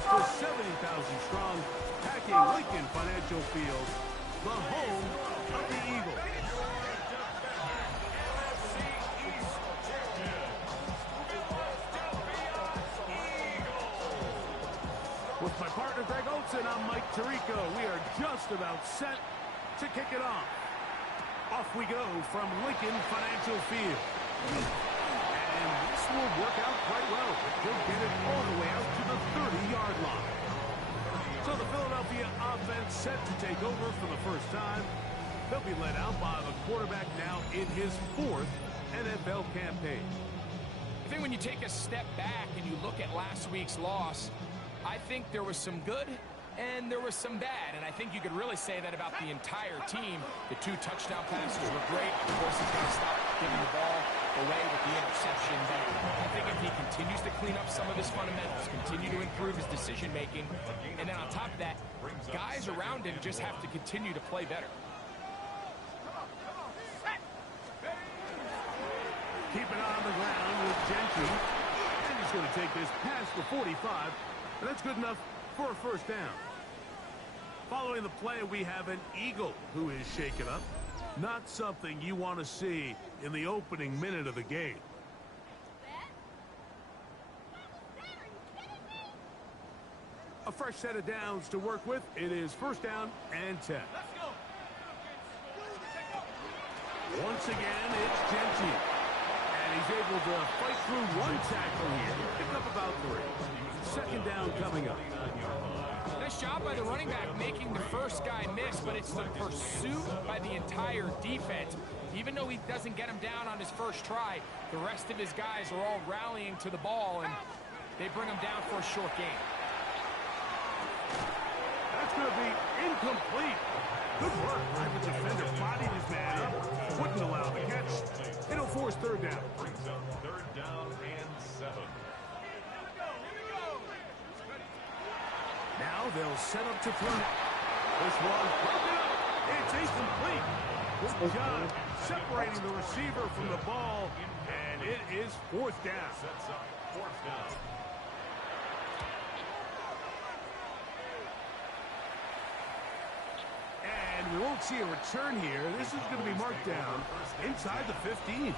close to 70,000 strong, packing Lincoln Financial Field, the home of the Eagles. With my partner Greg Olson, I'm Mike Tirico. We are just about set to kick it off. Off we go from Lincoln Financial Field. And this will work out quite well. He'll get it all the way out to the 30-yard line. So the Philadelphia offense set to take over for the first time. They'll be led out by the quarterback now in his 4th NFL campaign. I think when you take a step back and you look at last week's loss, I think there was some good and there was some bad. And I think you could really say that about the entire team. The 2 touchdown passes were great. Of course, he's got to stop giving the ball away with the interception. But I think if he continues to clean up some of his fundamentals, continue to improve his decision-making, and then on top of that, guys around him just have to continue to play better. Keep it on the ground with Gentry. And he's going to take this past the 45. And that's good enough for a first down. Following the play, we have an Eagle who is shaken up. Not something you want to see in the opening minute of the game. A fresh set of downs to work with. It is first down and 10. Once again, it's Gentry. And he's able to fight through 1 tackle here. Pick up about 3. Second down coming up. Nice job by the running back making the first guy miss, but it's the pursuit by the entire defense. Even though he doesn't get him down on his first try, the rest of his guys are all rallying to the ball, and they bring him down for a short gain. That's going to be incomplete. Good work by the defender. Bodied his man up. Wouldn't allow the catch. It'll force third down. Brings up 3rd down and 7. Now they'll set up to throw. This one broken up. It's incomplete. Good job separating the receiver from the ball, and it is 4th down. Sets up 4th down. And we won't see a return here. This is going to be marked down inside the 15.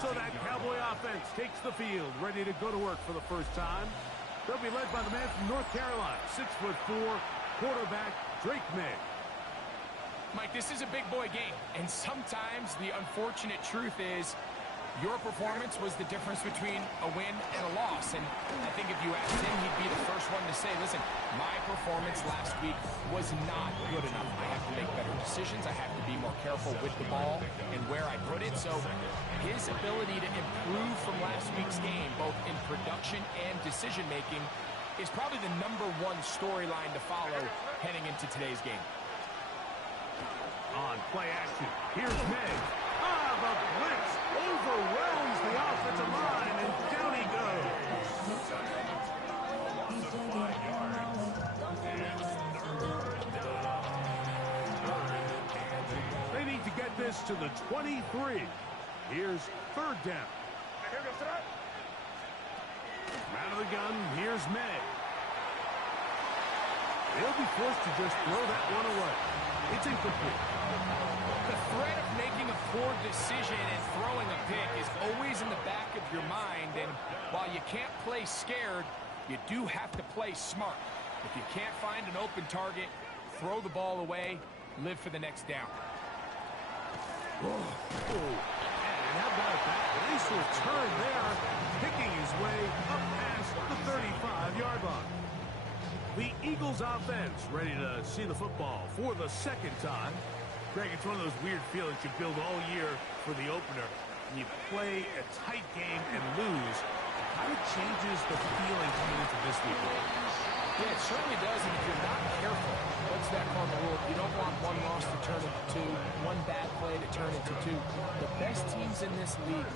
So that Cowboy offense takes the field, ready to go to work for the first time. They'll be led by the man from North Carolina, 6'4", quarterback Drake May. Mike, this is a big boy game, and sometimes the unfortunate truth is your performance was the difference between a win and a loss. And I think if you asked him, he'd be the first one to say, listen, my performance last week was not good enough. I have to make better decisions. I have to be more careful with the ball and where I put it. So his ability to improve from last week's game, both in production and decision-making, is probably the #1 storyline to follow heading into today's game. On play action, here's May. The blitz overwhelms the offensive line, and down he goes. They need to get this to the 23. Here's 3rd down. Out of the gun, here's May. He'll be forced to just throw that one away. It's incomplete. The threat of making a poor decision and throwing a pick is always in the back of your mind, and while you can't play scared, you do have to play smart. If you can't find an open target, throw the ball away, live for the next down. And how about that? Nice return there, picking his way up past the 35-yard line. The Eagles offense ready to see the football for the 2nd time. Greg, it's one of those weird feelings you build all year for the opener. And you play a tight game and lose. It kind of changes the feeling coming into this week. Yeah, it certainly does, and if you're not careful, what's that cardinal rule? You don't want one loss to turn into 2, one bad play to turn into 2. The best teams in this league,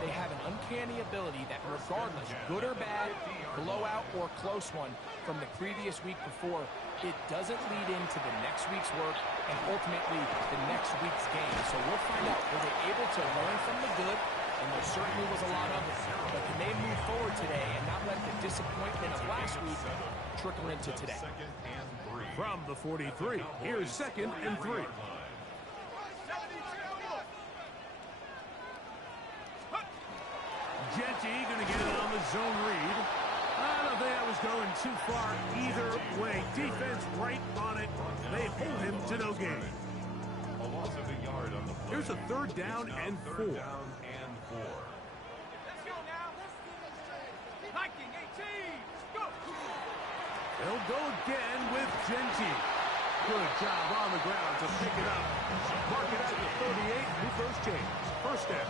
they have an uncanny ability that regardless, good or bad, blowout or close one from the previous week before, it doesn't lead into the next week's work and ultimately the next week's game. So we'll find out, were they able to learn from the good and there certainly was a lot of it. But can they move forward today and not let the disappointment of last week trickle into today? Second and 3. From the 43, here's 2nd and 3. Genty going to get it on the zone read. I don't think I was going too far either way. Defense right on it. They hold him to no gain. A loss of a yard on the play. Here's a 3rd down and 4. Third down and 4. Let's go now. Hiking 18. Go. They'll go again with Genty. Good job on the ground to pick it up. Mark it at the 38. New first change. First down.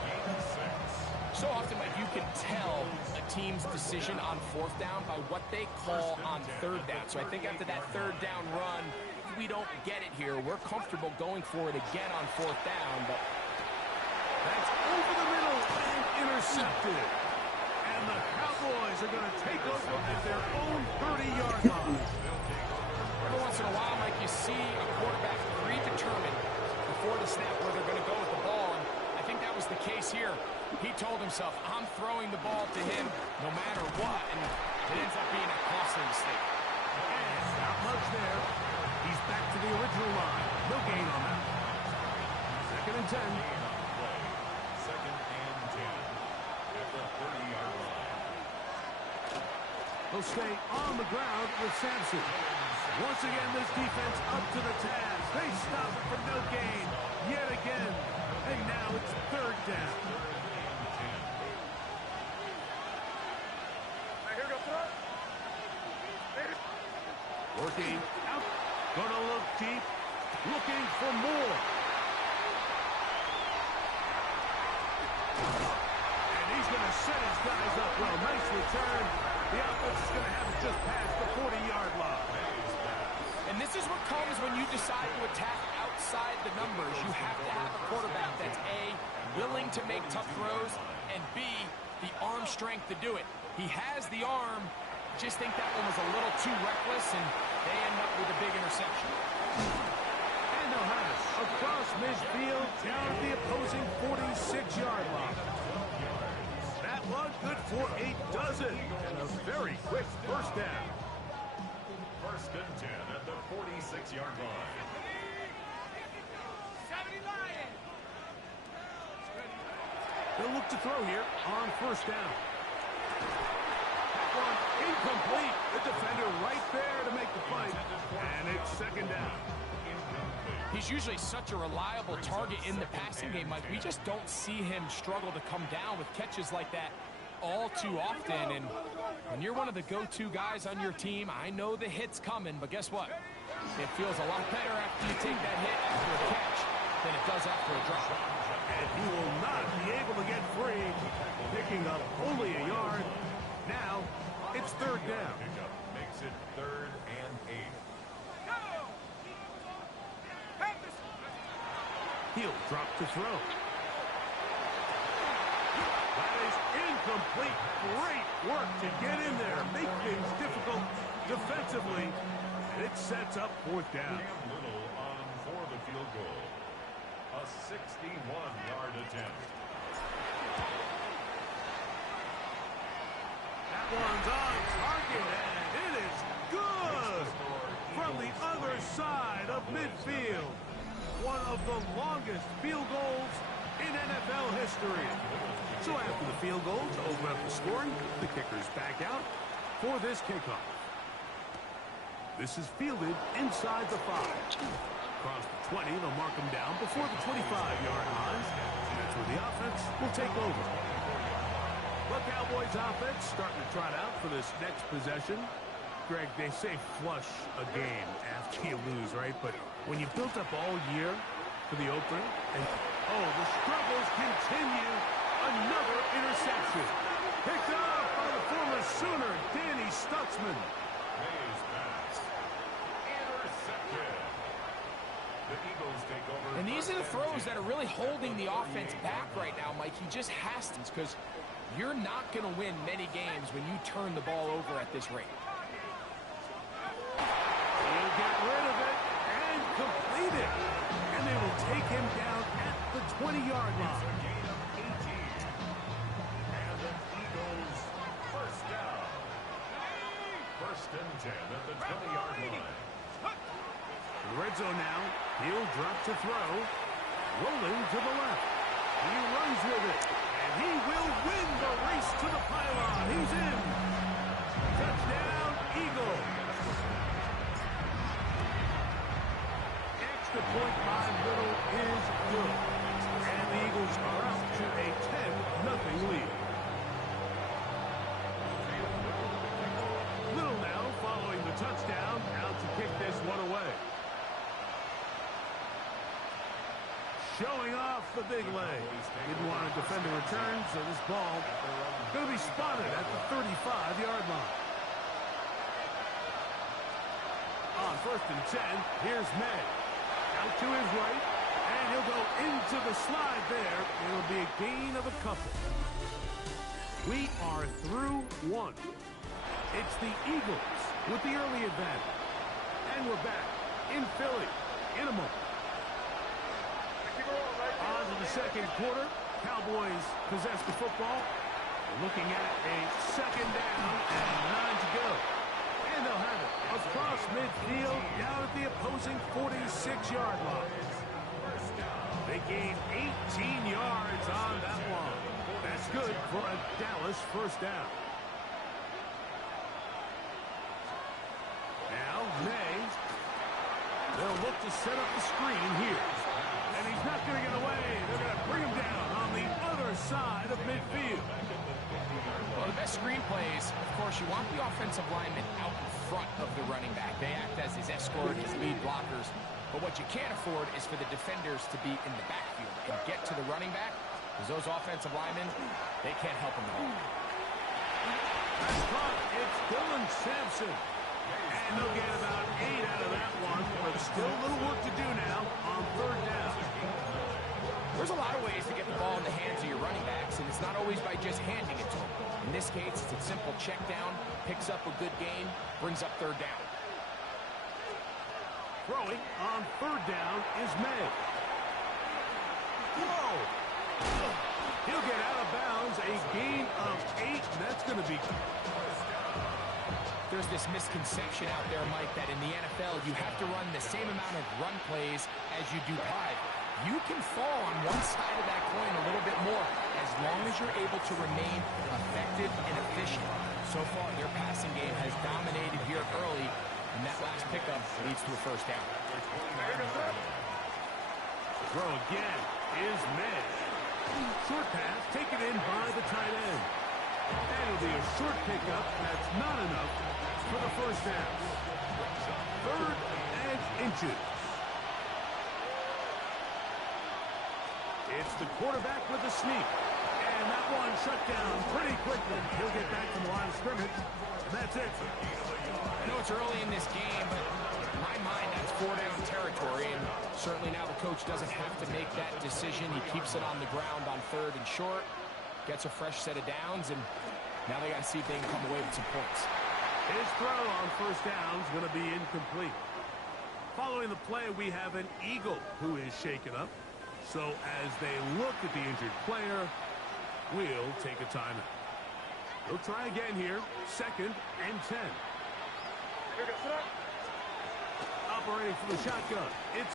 So often, Mike, you can tell a team's decision on 4th down by what they call on 3rd down. So I think after that 3rd down run, if we don't get it here, we're comfortable going for it again on 4th down. But that's over the middle and intercepted. And the Cowboys are going to take over at their own 30-yard line. Every once in a while, Mike, you see a quarterback predetermined before the snap where they're going to go with the ball. And I think that was the case here. He told himself, I'm throwing the ball to him no matter what, and it ends up being a costly mistake. And not much there. He's back to the original line. No gain on that. 2nd and 10. Second and 10 at the 30-yard line. They'll stay on the ground with Sampson. Once again, this defense up to the task. They stop it for no gain yet again. And now it's 3rd down. Working out. Gonna look deep. Looking for more. And he's gonna set his guys up well. Nice return. The offense is gonna have it just past the 40-yard line. And this is what comes when you decide to attack outside the numbers. You have to have a quarterback that's A, willing to make tough throws, and B, the arm strength to do it. He has the arm. Just think that one was a little too reckless, and they end up with a big interception. And they'll have it across midfield, down at the opposing 46-yard line. That one good for a dozen, and a very quick first down. 1st and 10 at the 46-yard line. 70 Lions. They'll look to throw here on 1st down. That one incomplete. The defender right there to make the fight. And it's 2nd down. He's usually such a reliable target in the passing game, Mike. We just don't see him struggle to come down with catches like that all too often. And when you're one of the go-to guys on your team, I know the hit's coming, but guess what? It feels a lot better after you take that hit after a catch than it does after a drop. And he will not be able to get free, picking up only a yard. Now it's 3rd down. Pickup makes it 3rd and 8. He'll drop to throw. That is incomplete. Great work to get in there, make things difficult defensively, and it sets up 4th down. Cam Little on for the field goal. A 61-yard attempt. That one's on target, and it is good from the other side of midfield. One of the longest field goals in NFL history. So after the field goal to open up the scoring, the kicker's back out for this kickoff. This is fielded inside the 5. Across the 20, they'll mark them down before the 25-yard line. That's where the offense will take over. The Cowboys offense starting to trot out for this next possession. Greg, they say flush a game after you lose, right? But when you built up all year for the opener, and the struggles continue. Another interception. Picked up by the former Sooner, Danny Stutzman. Mays pass. Intercepted. The Eagles take over. And these are the throws that are really holding the offense back right now, Mike. He just has to, because you're not going to win many games when you turn the ball over at this rate. He'll get rid of it and complete it. And they will take him down at the 20-yard line. First and 10 at the 20-yard line. Red zone now. He'll drop to throw. Rolling to the left. He runs with it. And he will win the race to the pylon. He's in. Touchdown, Eagles. Extra point by Little is good. And the Eagles are out to a 10-0 lead. Little now following the touchdown. Out to kick this one away. Showing off the big leg. Didn't want to defend a return, so this ball going to be spotted at the 35-yard line. On first and 10, here's May. Out to his right, and he'll go into the slide there. It'll be a gain of a couple. We are through one. It's the Eagles with the early advantage. And we're back in Philly in a moment. On to the second quarter. Cowboys possess the football. Looking at a second down and 9 to go. And they'll have it across midfield down at the opposing 46-yard line. They gain 18 yards on that one. That's good for a Dallas first down. Now, May. They'll look to set up the screen here. And he's not going to get away. They're going to bring him down on the other side of midfield. Well, the best screen plays, of course, you want the offensive lineman out in front of the running back. They act as his escort, his lead blockers. But what you can't afford is for the defenders to be in the backfield and get to the running back, because those offensive linemen, they can't help him at all. That's caught. It's Dylan Sampson. And they'll get about 8 out of that one, but still a little work to do now on third down. There's a lot of ways to get the ball in the hands of your running backs, and it's not always by just handing it to them. In this case, it's a simple check down, picks up a good gain, brings up third down. Throwing on third down is May. Whoa! He'll get out of bounds, a gain of 8, and that's going to be... There's this misconception out there, Mike, that in the NFL you have to run the same amount of run plays as you do pipe. You can fall on one side of that coin a little bit more as long as you're able to remain effective and efficient. So far, their passing game has dominated here early, and that last pickup leads to a first down. Throw again is May. Short pass taken in by the tight end. And it'll be a short pickup. That's not enough for the first down. Third and inches. It's the quarterback with the sneak. And that one shut down pretty quickly. He'll get back to the line of scrimmage. And that's it. I know it's early in this game, but in my mind, that's 4-down territory. And certainly now the coach doesn't have to make that decision. He keeps it on the ground on third and short. Gets a fresh set of downs, and now they got to see if they can come away with some points. His throw on first down is going to be incomplete. Following the play, we have an Eagle who is shaken up. So as they look at the injured player, we'll take a timeout. They'll try again here. Second and 10. Operating for the shotgun. It's